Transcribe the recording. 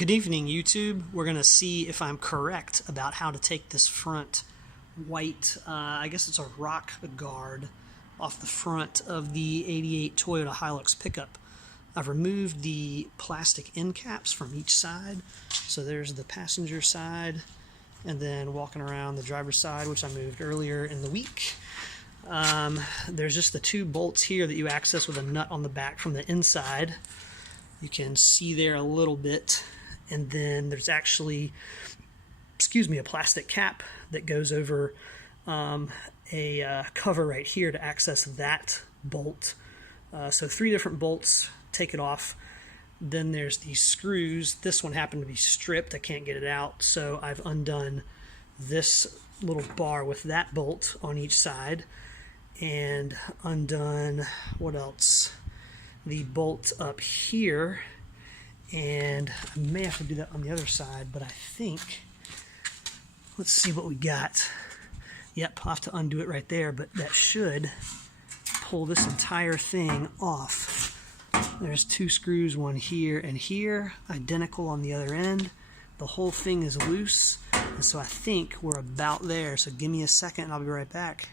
Good evening, YouTube. We're going to see if I'm correct about how to take this front white, I guess it's a rock guard, off the front of the '88 Toyota Hilux pickup. I've removed the plastic end caps from each side. So there's the passenger side, and then walking around the driver's side, which I moved earlier in the week. There's just the two bolts here that you access with a nut on the back from the inside. You can see there a little bit. And then there's actually, a plastic cap that goes over a cover right here to access that bolt. So 3 different bolts, take it off. Then there's these screws. This one happened to be stripped. I can't get it out. So I've undone this little bar with that bolt on each side. And undone, what else? The bolt up here. And I may have to do that on the other side, but I think, let's see what we got. Yep, I'll have to undo it right there, but that should pull this entire thing off. There's 2 screws, one here and here, identical on the other end. The whole thing is loose, and so I think we're about there. So give me a second and I'll be right back.